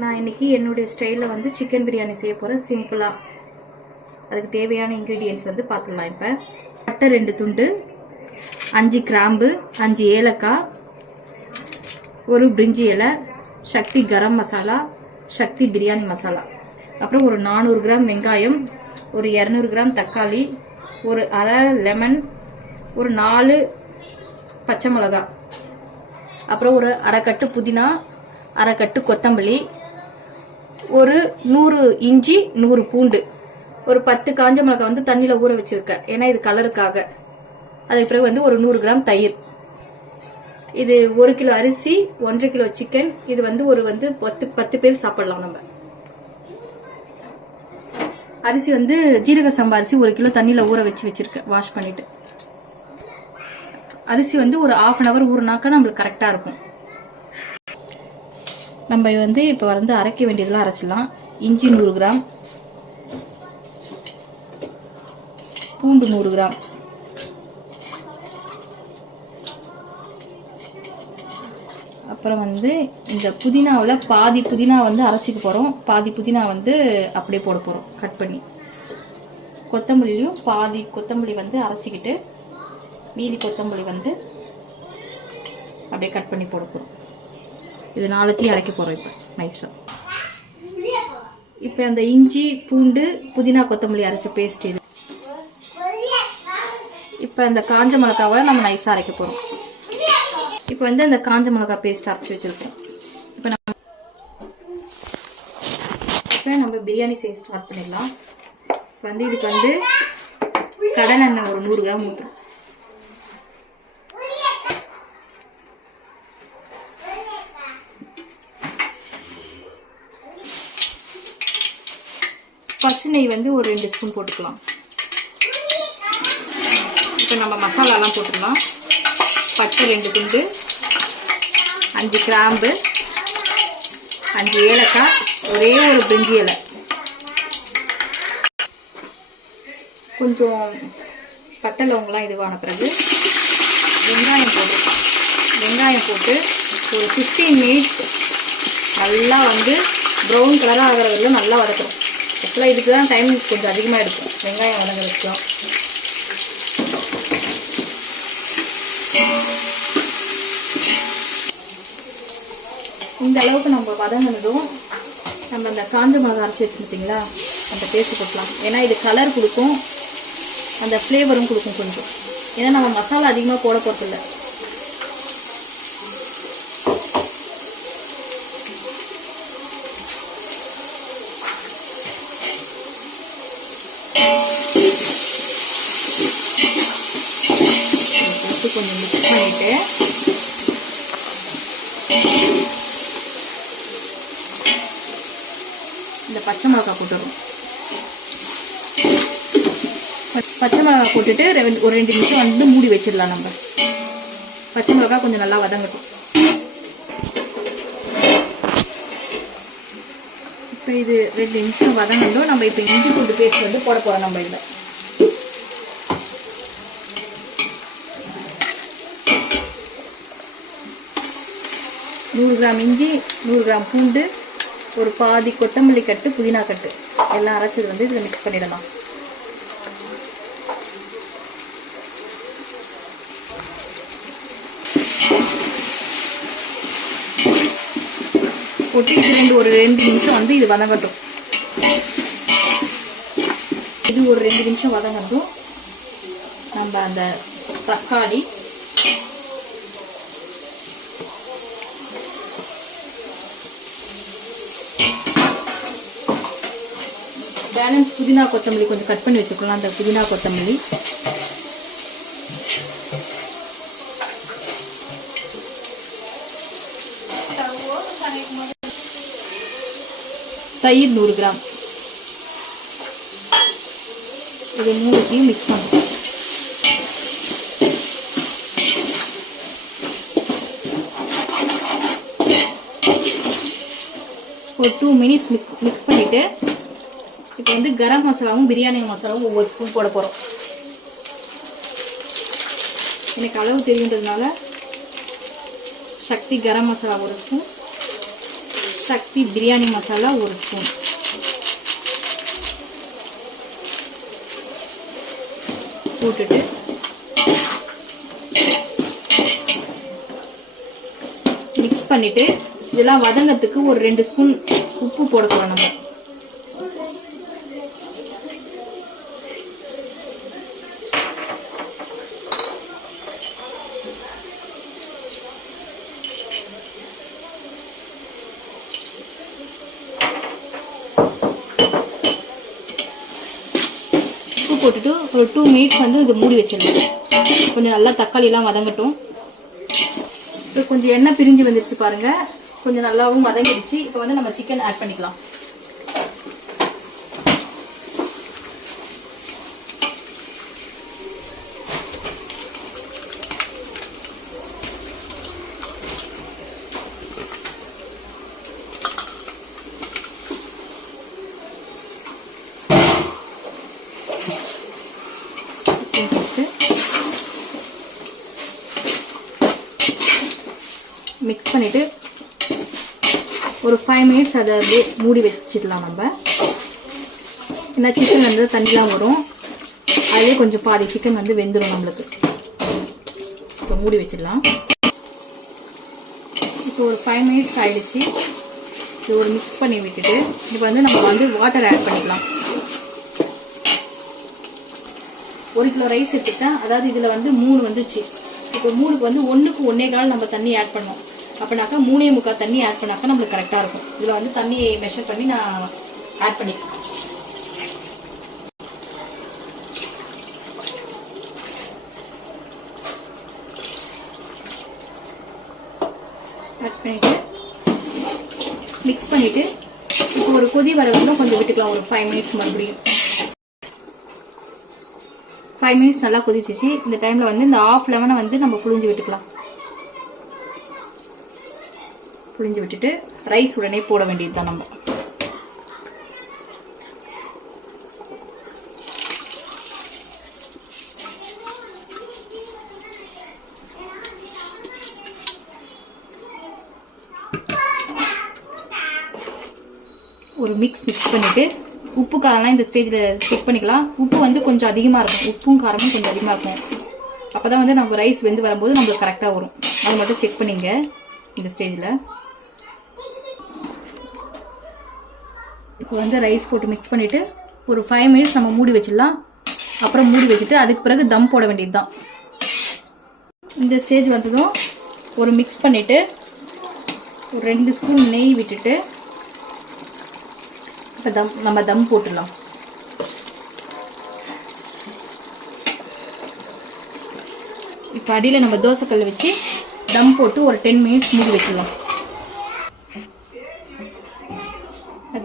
நான் இன்னைக்கு என்னுடைய ஸ்டைலில் வந்து சிக்கன் பிரியாணி செய்ய போகிறேன் சிம்பிளாக. அதுக்கு தேவையான இன்க்ரீடியன்ட்ஸ் வந்து பார்த்துடலாம். இப்போ பட்டை 2 துண்டு, 5 கிராம்பு, 5 ஏலக்காய், ஒரு பிரிஞ்சி இலை, சக்தி கரம் மசாலா, சக்தி பிரியாணி மசாலா, அப்புறம் ஒரு 400 கிராம் வெங்காயம், ஒரு 200 கிராம் தக்காளி, ஒரு அரை லெமன், ஒரு 4 பச்சை மிளகாய், அப்புறம் ஒரு அரை கட்டு புதினா, அரை கட்டு கொத்தமல்லி, ஒரு 100 இஞ்சி, 100 பூண்டு, ஒரு 10 காஞ்ச மிளகாய் வந்து தண்ணியில் ஊற வச்சிருக்கேன், ஏன்னா இது கலருக்காக. அதுக்கு பிறகு வந்து ஒரு 100 கிராம் தயிர். இது 1 கிலோ அரிசி, 1.5 கிலோ சிக்கன். இது வந்து ஒரு 10 பேர் சாப்பிடலாம். நம்ம அரிசி வந்து ஜீரக சம்பா அரிசி 1 கிலோ தண்ணியில் ஊற வச்சிருக்கேன், வாஷ் பண்ணிட்டு. அரிசி வந்து ஒரு 1/2 hour ஊறினாக்கா நம்மளுக்கு கரெக்டாக இருக்கும். நம்ம வந்து இப்போ வந்து அரைக்க வேண்டியதெல்லாம் அரைச்சிடலாம். இஞ்சி 100 கிராம், பூண்டு 100 கிராம், அப்புறம் வந்து இந்த புதினாவில் பாதி புதினா வந்து அரைச்சிக்க போகிறோம், பாதி புதினா வந்து அப்படியே போட போகிறோம் கட் பண்ணி. கொத்தமல்லியும் பாதி கொத்தமல்லி வந்து அரைச்சிக்கிட்டு மீதி கொத்தமல்லி வந்து அப்படியே கட் பண்ணி போட போகிறோம். இது 4த்தையும் அரைக்க போகிறோம் இப்போ நைஸாக. இப்போ அந்த இஞ்சி பூண்டு புதினா கொத்தமல்லி அரைச்ச பேஸ்ட் இது. இப்போ அந்த காஞ்ச மிளகாவை நம்ம நைஸாக அரைக்க போகிறோம். இப்போ வந்து அந்த காஞ்ச மிளகா பேஸ்ட் அரைச்சி வச்சுருக்கோம். இப்போ நம்ம பிரியாணி செய்ய ஸ்டார்ட் பண்ணிடலாம். இப்போ வந்து இதுக்கு வந்து கடலெண்ணெய் ஒரு 100 கிராம் ஊற்றுறோம். பசு நெய் வந்து ஒரு 2 ஸ்பூன் போட்டுக்கலாம். இப்போ நம்ம மசாலாலாம் போட்டுக்கலாம். பட்டை 2 துண்டு, 5 கிராம்பு, 5 ஏலக்காய், ஒரே ஒரு பிரிஞ்சி இலை, கொஞ்சம் பட்டை லவங்கெல்லாம் இதுவான பிறகு வெங்காயம் போட்டு ஒரு 15 மினிட்ஸ் நல்லா வந்து ப்ரௌன் கலராக ஆகிற வரைக்கும் நல்லா வதக்கணும். ஆக்சுவலாக இதுக்கு தான் டைம் கொஞ்சம் அதிகமாக எடுக்கும், வெங்காயம் வதங்குறதுக்குலாம். இந்த அளவுக்கு நம்ம வதங்கினதும் நம்ம அந்த காஞ்ச மிளகா அரைச்சி வச்சுருந்தீங்களா அந்த பேஸ்ட் போட்டலாம். ஏன்னா இது கலர் கொடுக்கும், அந்த ஃப்ளேவரும் கொடுக்கும் கொஞ்சம். ஏன்னா நம்ம மசாலா அதிகமாக போட போகிறதில்ல. கொஞ்சம் மிக்ஸ் பண்ணிட்டு இந்த பச்சை மிளகாய் போட்டுறோம். பச்சை மிளகாய் போட்டுட்டு ஒரு 2 நிமிஷம் வந்து மூடி வச்சிடலாம். நம்ம பச்சை மிளகாய் கொஞ்சம் நல்லா வதங்கட்டும். இப்போ இது 2 நிமிஷம் வதங்கட்டும். நம்ம இப்போ இஞ்சி பூண்டு பேஸ்ட் வந்து போட போறோம். நம்ம இதில் நூறு கிராம் இஞ்சி, 100 கிராம் பூண்டு, ஒரு பாதி கொத்தமல்லி கட்டு, புதினா கட்டு எல்லாம் அரைச்சது வந்து இதில் மிக்ஸ் பண்ணிடலாம். போட்டு ஒரு 2 நிமிஷம் வந்து இது வதங்கட்டும். இது ஒரு 2 நிமிஷம் வதங்கட்டும். நம்ம அந்த தக்காளி, பேலன்ஸ் புதினா கொத்தமல்லி கொஞ்சம் கட் பண்ணி வச்சுக்கலாம். அந்த புதினா கொத்தமல்லி, தயிர் 100 கிராம், இது 3த்தையும் மிக்ஸ் பண்ணுவோம். ஒரு 2 மினிட்ஸ் மிக்ஸ் பண்ணிட்டு இப்போ வந்து கரம் மசாலாவும் பிரியாணி மசாலாவும் ஒவ்வொரு ஸ்பூன் போட போகிறோம். எனக்கு அளவு தெரியுன்றதுனால சக்தி கரம் மசாலா 1 ஸ்பூன், சக்தி பிரியாணி மசாலா 1 ஸ்பூன். போட்டுட்டு மிக்ஸ் பண்ணிட்டு இதெல்லாம் வதங்கிறதுக்கு ஒரு 2 ஸ்பூன் உப்பு போடலாம். நம்ம போட்டுட்டு ஒரு 2 மினிட்ஸ் வந்து இது மூடி வச்சிடலாம். கொஞ்சம் நல்லா தக்காளி எல்லாம் வதங்கட்டும். இப்போ கொஞ்சம் எண்ணெய் பிரிஞ்சு வந்துருச்சு பாருங்க, கொஞ்சம் நல்லாவும் வதங்கிடுச்சு. இப்போ வந்து நம்ம சிக்கன் ஆட் பண்ணிக்கலாம். மிக்ஸ் பண்ணிட்டு ஒரு 5 மினிட்ஸ் அதை அப்படியே மூடி வச்சிடலாம். நம்ம ஏன்னா சிக்கன் வந்து தண்ணிலாம் வரும், அதிலே கொஞ்சம் பாதி சிக்கன் வந்து வெந்துடும் நம்மளுக்கு. இப்போ மூடி வச்சிடலாம். இப்போ ஒரு 5 மினிட்ஸ் ஆயிடுச்சு. இது ஒரு மிக்ஸ் பண்ணி விட்டுட்டு இப்போ வந்து நம்ம வந்து வாட்டர் ஆட் பண்ணிக்கலாம். 1 கிலோ ரைஸ் எடுத்துட்டேன், அதாவது இதில் வந்து 3 வந்துச்சு. இப்போ 3க்கு வந்து 1க்கு 1.25 நம்ம தண்ணி ஆட் பண்ணோம். அப்படின்னாக்கா 3.25 தண்ணி ஆட் பண்ணாக்கா நம்மளுக்கு கரெக்டாக இருக்கும். இதில் வந்து தண்ணியை மெஷர் பண்ணி நான் ஆட் பண்ணிக்கலாம். ஆட் பண்ணிட்டு மிக்ஸ் பண்ணிட்டு இப்போ ஒரு கொதி வர வந்து கொஞ்சம் விட்டுக்கலாம். ஒரு 5 மினிட்ஸ் மறுபடியும் 5 மினிட்ஸ் நல்லா கொதிச்சிச்சு. இந்த டைம்ல வந்து இந்த ½ லெமனை வந்து நம்ம புழிஞ்சு விட்டுக்கலாம். புழிஞ்சு விட்டுட்டு ரைஸ் உடனே போட வேண்டியது தான். நம்ம ஒரு மிக்ஸ் பண்ணிட்டு உப்பு காரம்லாம் இந்த ஸ்டேஜில் செக் பண்ணிக்கலாம். உப்பு வந்து கொஞ்சம் அதிகமாக இருக்கும், உப்பும் காரமும் கொஞ்சம் அதிகமாக இருக்கும். அப்போ தான் வந்து நம்ம ரைஸ் வெந்து வரும்போது நம்மளுக்கு கரெக்டாக வரும். அதை மட்டும் செக் பண்ணிங்க இந்த ஸ்டேஜில். இப்போ வந்து ரைஸ் போட்டு மிக்ஸ் பண்ணிவிட்டு ஒரு 5 மினிட்ஸ் நம்ம மூடி வச்சிடலாம். அப்புறம் மூடி வச்சுட்டு அதுக்கு பிறகு தம் போட வேண்டியது தான். இந்த ஸ்டேஜ் வந்ததும் ஒரு மிக்ஸ் பண்ணிவிட்டு ஒரு 2 ஸ்பூன் நெய் விட்டுட்டு நம்ம தம் போட்டுடலாம். இப்போ அடியில் நம்ம தோசைக்கல் வச்சு தம் போட்டு ஒரு 10 மினிட்ஸ் மூடி வச்சிடலாம்.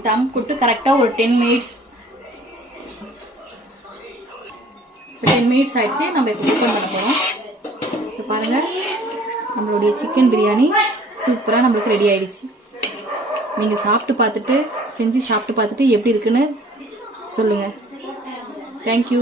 தம் போட்டு கரெக்டாக ஒரு 10 மினிட்ஸ் ஆயிடுச்சு. நம்ம இப்போ ஓப்பன் பண்ண போகிறோம். இப்போ பாருங்கள், நம்மளுடைய சிக்கன் பிரியாணி சூப்பராக நம்மளுக்கு ரெடி ஆயிடுச்சு. நீங்கள் செஞ்சு சாப்பிட்டு பார்த்துட்டு எப்படி இருக்குன்னு சொல்லுங்கள். தேங்க்யூ.